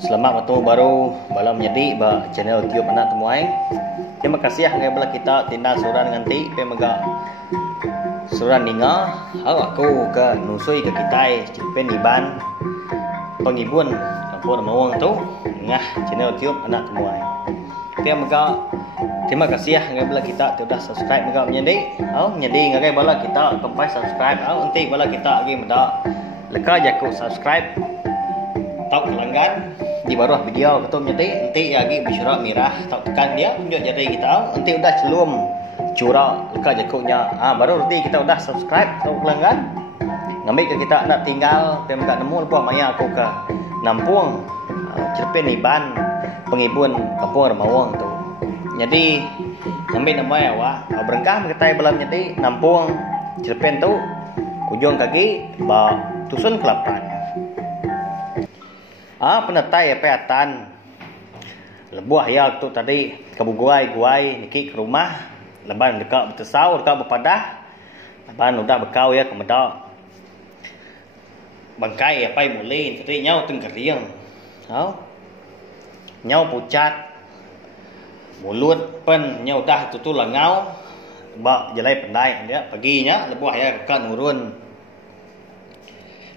Selamat bertemu baru balam menjadi ba channel YouTube anak temuai. Terima kasih yang bela kita tindak suran nganti pe mega suran ninga aku ke nusui ke kita cipen iban pengibun kampung mawang tu ngah channel YouTube anak temuai. Pe mega terima kasih yang bela kita sudah subscribe mega menjadi menjadi ngagai bala kita sampai subscribe nanti bala kita lagi meda leka jaku subscribe tau pelanggan di bawah video betul nanti lagi bisyara merah tau tekan dia tunjuk jari kita nanti udah celum curah leka jakunya baru nanti kita udah subscribe tau pelanggan ngambil ke kita nak tinggal pemka nemu lepas maya aku ke Nampung cerpen iban pengibun kampung Remawang tu jadi ngambil nama awak berengkah mengetai belam jadi Nampung cerpen tu ujung kaki ba tusun kelapan penetai peatan lebuah ya tu tadi kebuguai guai niki ke rumah leban dekat betesau dekat berpadah leban udah bekau ya kemedak bangkai apa mulai tadi nyau tenggeriang nyau pucat mulut pen nyau dah tu langau bak jelai pendai dia paginya lebuah ya dekat nurun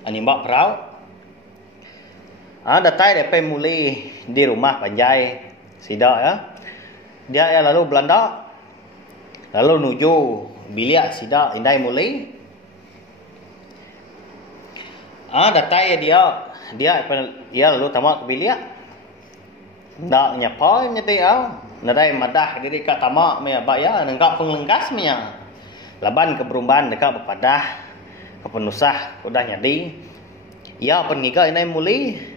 ani bak perau datai dia mulai di rumah Panjai Sidak ya. Dia ya lalu Belanda. Lalu nuju bilik Sidak indai mulai. Datai dia lalu tamak ke bilik. Ndak nyapa nyati nadai madah diri kat tamak me ba ya nengkak penglengkas me ya. Laban ke berumban dekat berpadah ke penusah udah nyadi. Ya pengiga indai mulai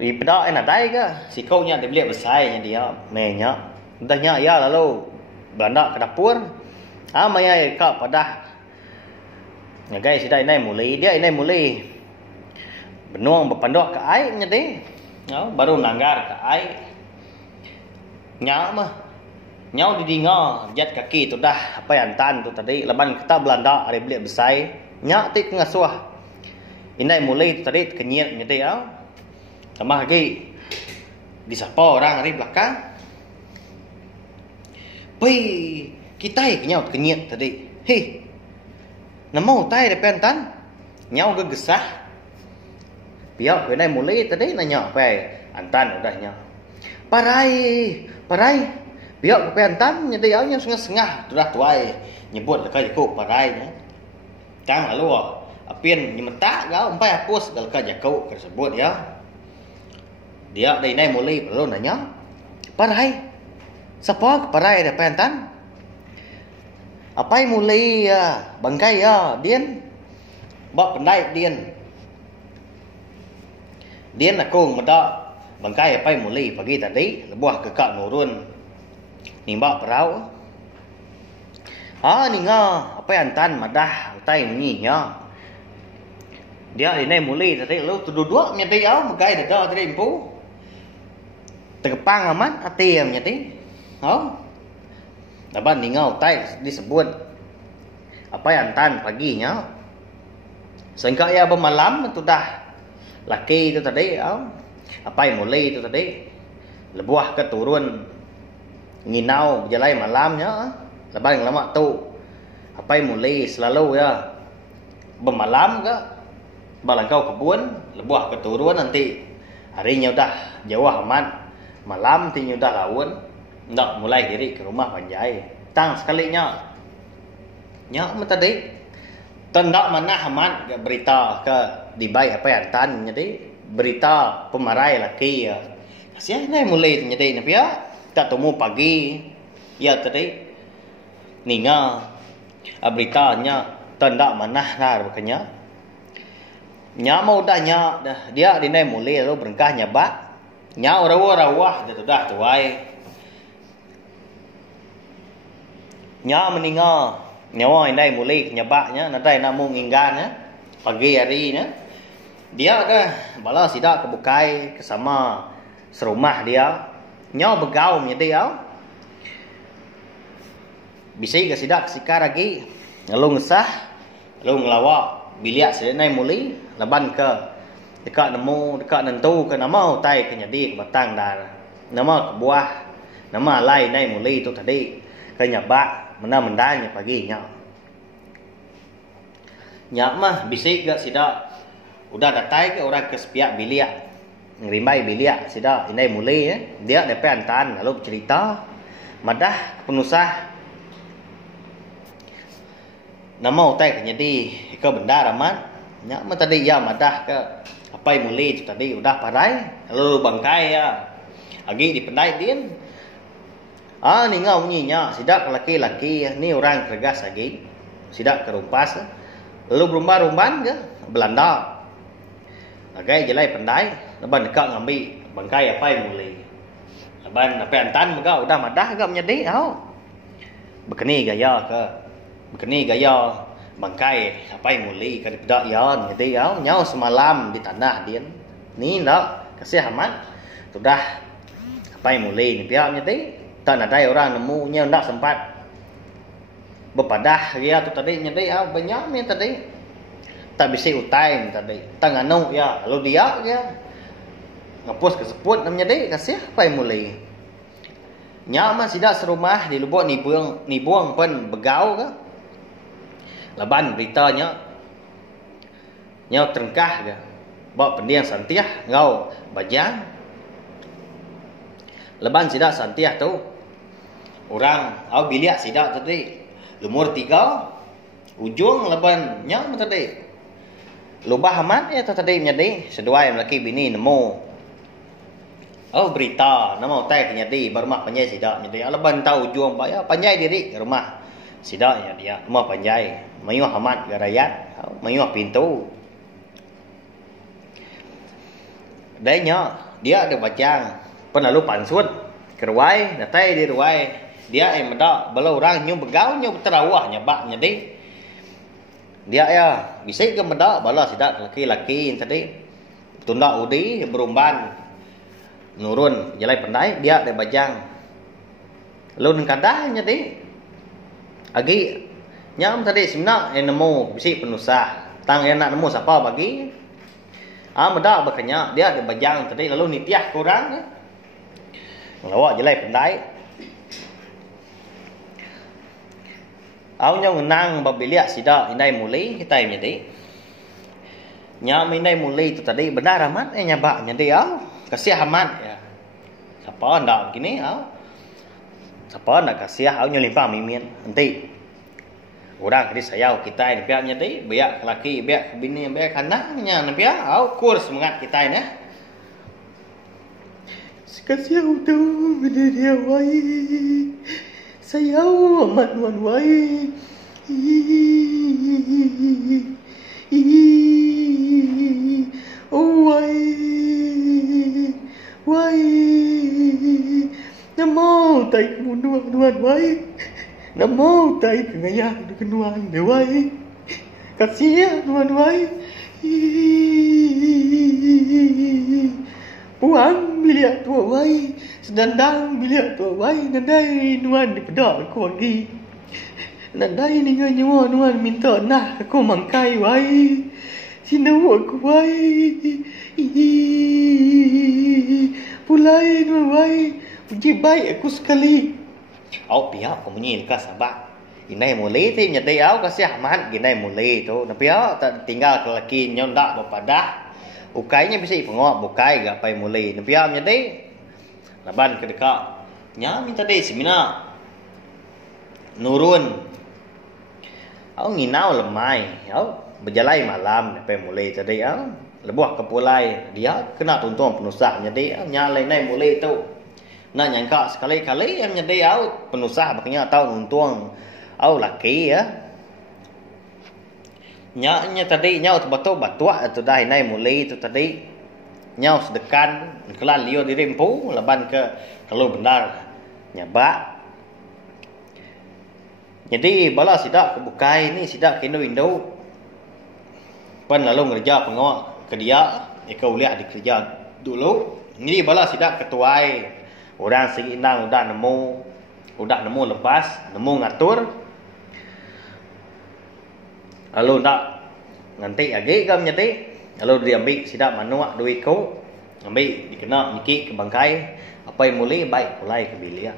pada enak dai ke si kau nya dia besar nya dia menya udahnya ya lalu Belanda ke dapur maya ka pada ngagai sidai nai mulai dia inai mulai benuang berpandok ke ai nya deh baru nanggar ke ai nya mah nyau di dinga jat kaki tu dah apa yang tan tu tadi leban kita Belanda ada beli besar nya ti ngasuh inai mulai tu tadi kenyit nya deh tambah lagi disapa orang dari belakang. Pei, kita nyau kenyit tadi. Hei, namo tai depan tan. Nyau gegesah. Biar kena mulai tadi nanya apa? Antan udahnya. Parai. Biar ke antan nyedi nya sengah-sengah sudah tuai. Nyebut dekat jaku parainya. Kang lalu apien nyemetak gau umpai hapus galka jaku tersebut ya. Dia dari nai mulai perlu nanya parai siapa parai ada pentan apa yang mulai bangkai ya dian bak pendai dian aku meda bangkai apa yang mulai pagi tadi lebuah ke kak nurun nimba perau ninga apa yang tan madah utai ni ya dia ini mulai tadi lu tu dua nyati bangkai dah tadi impu terkepang aman hati yang nyati dapat ningau tai disebut apa yang tan paginya sehingga ya bermalam itu dah laki itu tadi apa yang mulai itu tadi lebuah ke turun nginau berjalan malamnya lepas yang lama tu apa yang mulai selalu ya bermalam ke balangkau kebun lebuah ke turun nanti harinya udah jauh aman malam tinya udah lawan ndak mulai diri ke rumah Panjai tang sekalinya nyak tadi tendak mana aman berita ke dibai apa yang tan jadi berita pemarai laki ya kasihan nai mulai jadi nabi ya tak temu pagi ya tadi ninga beritanya tendak mana dah bukannya nya mau dah nya dia dinai mulai lalu berengkah nyabak nyau rawah dia dah tuai nya meninga nyawa indai mulai nyabaknya nadai namung inggan pagi hari dia dah bala sidak kebukai ke sama serumah dia nyau begaum nya dia bisi ke sidak sikar lagi lalu ngesah lalu ngelawak biliak sedai mulai leban ke dekat nemu dekat nentu ke nama utai ke jadi batang dah nama buah nama lai nai muli tu tadi ke nyabak mana mendanya pagi nyak mah bisik gak sida udah datai ke orang ke sepiak biliak ngerimbai biliak sida inai muli dia DP antan lalu bercerita madah penusah nama utai ke jadi ke benda ramat nyak mah tadi ya madah ke apa yang muli tu tadi udah parai lalu bangkai ya agi di pendai din ni ngau nyinya sidak laki-laki ni orang kergas lagi sidak kerumpas lalu berumban-rumban ke Belanda agai jelai pendai leban dekat ngambi bangkai apa yang muli leban apa antan mega udah madah ke menjadi berkeni gaya bangkai apa yang muli ke dak yon jadi nyau semalam di tanah dia ni nak kasih amat sudah apa yang muli ni pihak jadi tak ada orang nemu nya ndak sempat berpadah dia tu tadi jadi banyak ni tadi tak bisa utai tadi tanganu ya lalu dia ngapus ke seput namanya deh kasih apa yang muli nya mah sidak serumah di lubuk ni buang pun begau ke leban beritanya nyau terengkah ke bawa pendiang santiah ngau bajang leban sidak santiah tu orang biliak sidak tadi lumur 3 ujung leban nyau tadi lubah amat ya tadi menjadi seduai lelaki bini nemu berita nama utai nyadi bermak panjai sidak nyadi leban tahu ujung ya panjai diri rumah sidak ya dia rumah panjai mayuh amat garayat mayuh pintu dainya dia ada bajang penalu pansut keruai datai di ruai dia medak bala orang nyu begau nyu terawah nyabak nyadi dia ya bisa ke medak bala sidak laki-laki tadi tunda udi berumban nurun jalai pendai dia ada bajang lun kadah nyadi agi nyam tadi simna nemu bisi penusah tang nak nemu siapa bagi medak berkenyak dia ada bajang tadi lalu nitiah kurang ngelawa jalai pendai nyong nang babiliak sida inai muli kita nyadi nya inai muli tu tadi benar amat nyabak nyadi kasih amat ya siapa ndak begini siapa nak kasih nyelimpang mimin nanti orang kini sayau kita ini pihak nyadi biak laki biak bini biak anak nya pihak kurs semangat kita ini kasih tu dia wai sayau amat wan wai wai namo tai nuan wai namo tai ngaya nuan de wai kasih nuan wai puang biliak tua wai sedandang biliak tua wai nandai nuan di pedak aku lagi nandai ni nganyo nuan minta nah aku mangkai wai sinau aku wai pulai nuan wai puji baik aku sekali pihak punya ka sabak inai muli ti nyadai kasih amat ginai muli tu na pihak tak tinggal kelaki nyondak bepadah ukainya bisa ipengok bukai gak pai mulai nepiam nya dei laban ke dekat nya minta dei semina nurun nginau lemai berjalai malam pai mulai tadi lebuh kepulai dia kena tuntun penusah nya dei nya lain mulai tu nak nyangka sekali-kali nya dei penusah makanya tahu nuntung laki ya nya tadi nyau betul batuah tu dah nai mulai tu tadi nyau sedekan kelan lio di rempu leban ke kalau benar nyabak jadi bala sidak kebukai ni sidak kena window pan lalu ngerja pengawak ke dia kau lihat di kerja dulu ni bala sidak ketuai orang seinang udah nemu lepas nemu ngatur lalu nak nanti lagi kam nyati lalu diambil sidak manuak dua ekor, ambil dikena nyikik ke bangkai, apa yang mulai baik pulai ke bilik.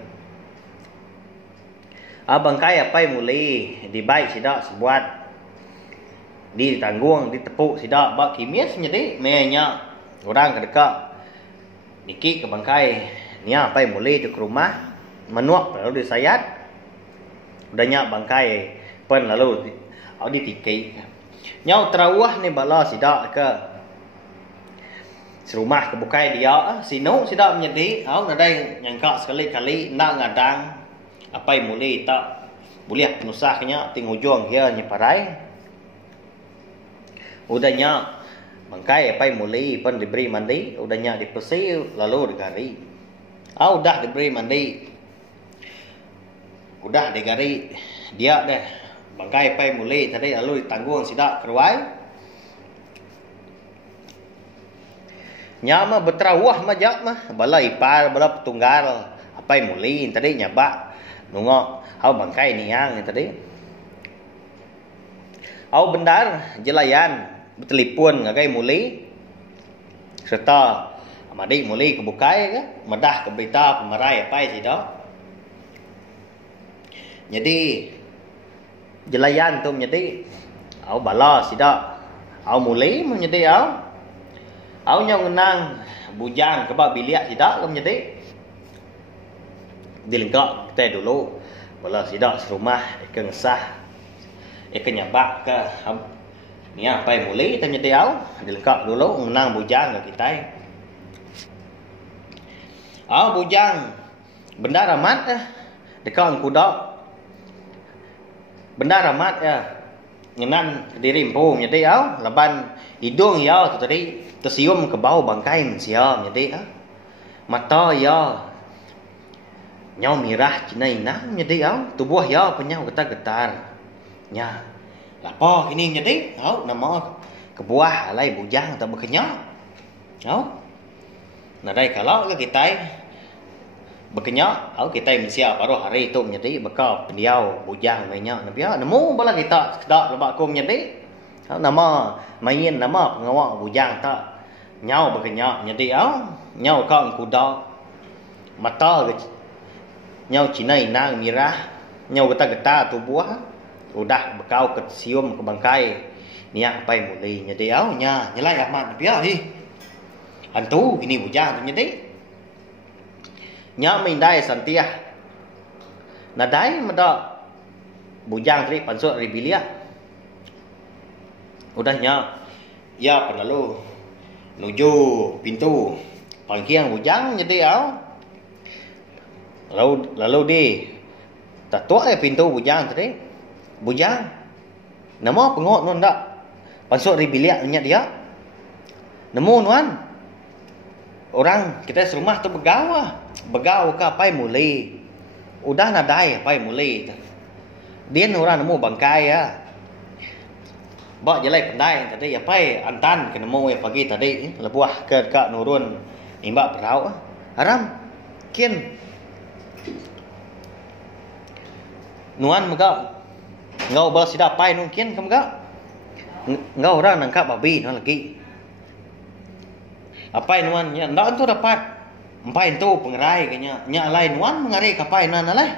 Bangkai apa yang mulai dibaik sidak sebuat ditanggung ditepuk sidak bak kimis jadi menyak orang kedekat nyikik ke bangkai ni apa yang mulai tu ke rumah manuak lalu disayat udah nyak bangkai pen lalu ditikai nyau terawah ni bala sidak ke serumah ke bukai dia sino sidak menjadi nadai nyangka sekali-kali nak ngadang apa yang mulai tak boleh penusahnya tingujung dia nyeparai udahnya bangkai apa yang mulai pen diberi mandi udahnya dipesir lalu digari udah diberi mandi udah digari dia deh bangkai apa yang mulai tadi lalu ditanggung sidak keruai nyama beterawah majak mah bala ipar bala petunggal apa yang mulai tadi nyabak nungok bangkai ni yang tadi bendar jelayan bertelepon ngagai mulai serta madik mulai ke bukai ke medah ke berita pemerai apa sih dah jadi jelayan tu menjadi bala sida mulai menjadi nyong nang bujang ke bak bilik sida menjadi dilengkap kita dulu bala sida serumah ke ngesah ke nyabak ke ni apa yang mulai tanya dia dilengkap dulu nang bujang ke kita bujang benda ramat dekat kuda benda ramat ngenan diri empu menjadi laban hidung tu tadi tersium ke bau bangkai sia menjadi mata nyau mirah cina inang menjadi tubuh penyau getar-getar nya apa ini menjadi nama kebuah alai bujang tak berkenyak nadai kalau ke kita berkenyak kita mensia baru hari itu menjadi bekal pendiau bujang banyak nabi nemu bala kita sedak lebak kum menjadi nama main nama pengawak bujang tak nyau berkenyak menjadi nyau kau kuda mata nyau cina inang mirah nyau getar-getar tubuh udah bekau ke sium ke bangkai niat apa yang mulai jadi nya nyelai amat biar hantu ini bujang jadi nya mindai santiah nadai meda bujang tri pansut ribilia udahnya penalu nuju pintu pangkiang bujang jadi lalu di tatua pintu bujang tadi bujang nama pengot non dak pasuk ribiliak nya dia nemu nuan orang kita serumah tu begau ke apa yang mulai udah nadai apa yang mulai dia orang nemu bangkai bak jelai pendai tadi apa antan ke nemu pagi tadi lebuah ke nurun imbak perau haram kian nuan megau ngau bal sida pai mungkin kamu gak ngau orang nangkap babi no lagi apa nuan nya ndak tu dapat empai tu pengerai kanya nya lain nuan mengari kapai nan lah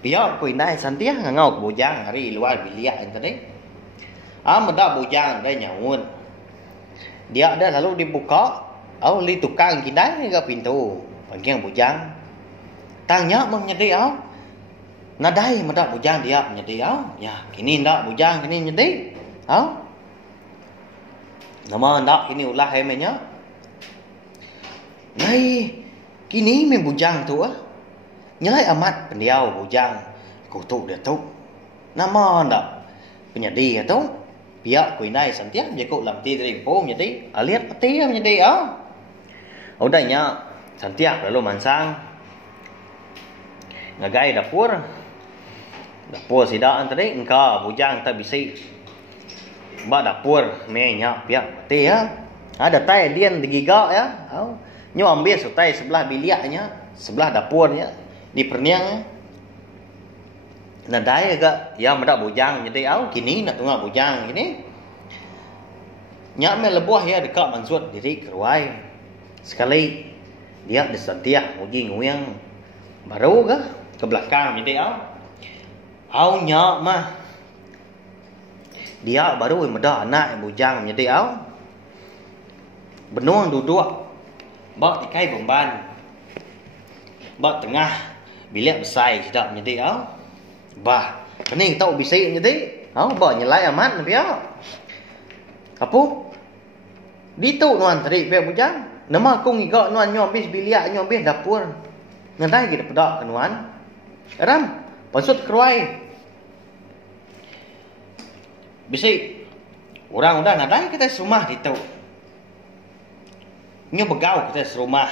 biar ku indai santia ngau bujang hari luar bilik tadi meda bujang dah nyaun dia ada lalu dibuka li tukang kindai ke pintu pangkiang bujang tanya menjadi nadai meda bujang dia menjadi kini ndak bujang kini menjadi nama ndak kini ulah emenya nai kini men bujang tu nyalai amat pendiau bujang kutu dia tu nama ndak penyedi tu pihak kuinai santia jago lam ti dari pom menjadi aliat peti menjadi udahnya santia lalu mansang ngagai dapur sidaan tadi engkau bujang tak bisi mbak dapur menya pihak peti ada tai dian digigak nyu ambil sutai sebelah biliaknya sebelah dapurnya di perniang nadai agak ya medak bujang jadi kini nak tunggu bujang ini Nya me lebuah ya dekat mansut diri keruai. Sekali dia disentiah muji nguyang. Baru ke belakang jadi au nya mah. Dia baru meda anak bujang jadi benuang duduk. Bak dikai bomban. Bak tengah bilik besai sedap jadi bah pening tau bisik jadi bah nyelai amat dia. Apu ditu nuan tadi pihak bujang nama aku ngigak nuan nyobis biliak nyobis dapur ngadai kita pedak nuan ram pasut keruai bisik orang udah ngadai kita serumah ditu nyo begau kita serumah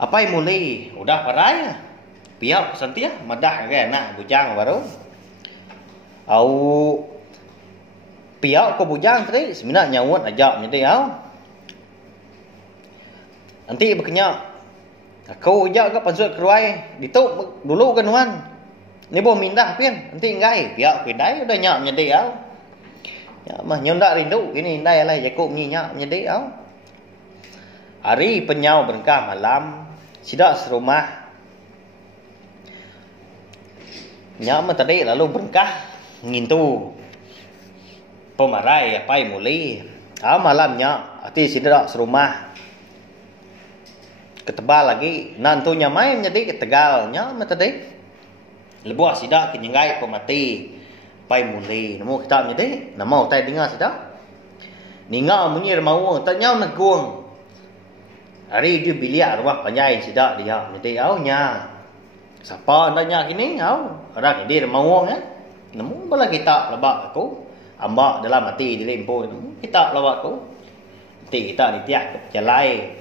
apa yang mulai udah parai pihak sentia madah ke anak bujang baru au pihak ko bujang tadi sebenarnya nyawut ajak jadi nanti berkenyak aku ajak ke pasut keruai dituk dulu kan nuan ni bo mindah pian nanti ngai pihak pindai udah nyak jadi ya mah nyondak rindu ini ndai lah jaku nginyak jadi hari penyau berkah malam sidak serumah nyak mah tadi lalu berkah ngintu pemarai apa yang mulai malamnya hati sidak serumah ketebal lagi nantunya main jadi ketegalnya mah tadi lebuah sidak kenyengai pemati pai mulai nemu kita jadi nama utai dengar sidak ninga munyir mau tanya negung hari dia biliak rumah panjai sidak dia jadi nya siapa nanya gini orang dia mau nemu bala kita lebak aku ambak dalam hati di lempo kita lawak ko nanti kita ditiak jalai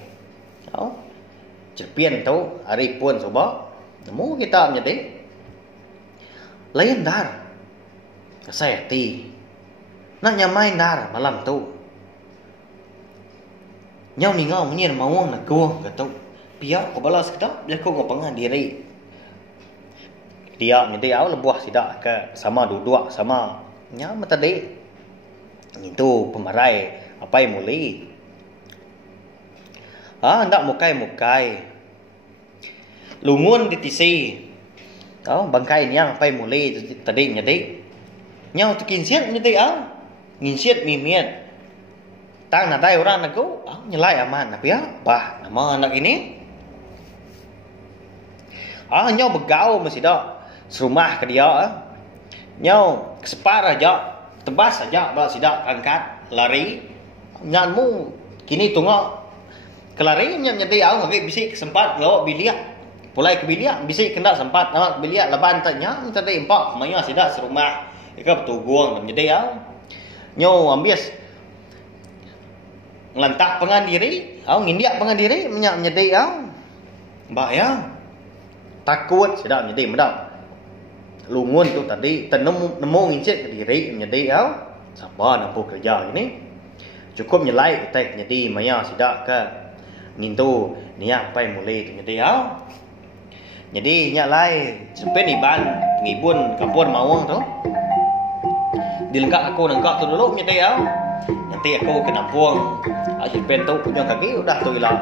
cerpian tu hari pun coba nemu kita menjadi lain dar saya hati nak nyamai dar malam tu nyau ni ngau menyin mawang nak go kata pihak ko balas kita dia ko ngapangan diri dia menjadi lebuah sidak ke sama duduk sama nya mata tadi itu pemarai apa yang mulai ndak mukai lungun di tisi bangkai yang apa yang mulai tadi jadi nhau tu kinsiat jadi nginsiat mimiat tang nadai orang aku nyelai aman tapi bah nama anak ini nhau begau masih dak serumah ke dia nhau kesepar aja tebas aja bala sidak angkat lari nyanmu kini tunggu kelari nyadi ngagi bisi sempat ngawak biliak pulai ke biliak bisi kena sempat ngawak biliak leban tanya tadi empak maya sidak serumah ika betuguang nyadi nyo ambias ngelantak pengan diri ngindiak pengan diri nyadi mbak ya takut sidak nyadi medap lungun tu tadi nemu ngincit ke diri menjadi sabar nampu kerja ini cukup nyelai tek jadi maya sidak ke ngintu niak pai mulai tu jadi nyalai sempen iban ngibun kapur mawang tu dilengkap aku nangkap tu dulu menjadi nanti aku ke nampung sempen tu punya kaki udah tu hilang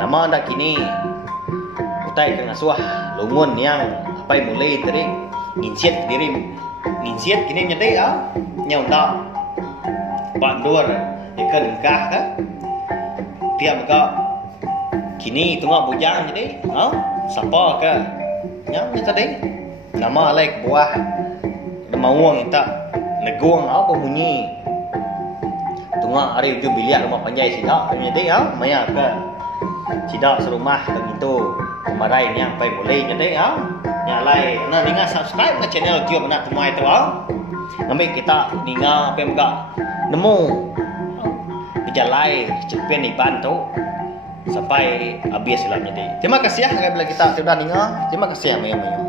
nama dak kini utai ke ngasuh lungun yang apa yang mulai tadi nginsiat diri nginsiat kini nyadai nyau tak bandur ikan engkah kan tiap ka kini tengok bujang jadi siapa ke nyau tadi nama lek buah mawang tak neguang apa bunyi tengok hari tu biliak rumah panjai sidak jadi maya ke sidak serumah begitu kemarai ni apa boleh jadi nyalai nah ninga subscribe ke channel YouTube nak temai tu ngambil kita ninga apa muka nemu berjalai cepet ni bantu sampai habis lah jadi terima kasih bila kita sudah ninga terima kasih mayo